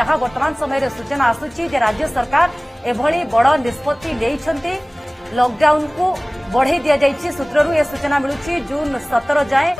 जहां वर्तमान समय सूचना आसुची जे राज्य सरकार एभली बड़ निष्पत्ति लेइछंती लॉकडाउन को बढ़े दिया जाइछि। सूत्ररू ए सूचना मिलुछि जून 17 जाए।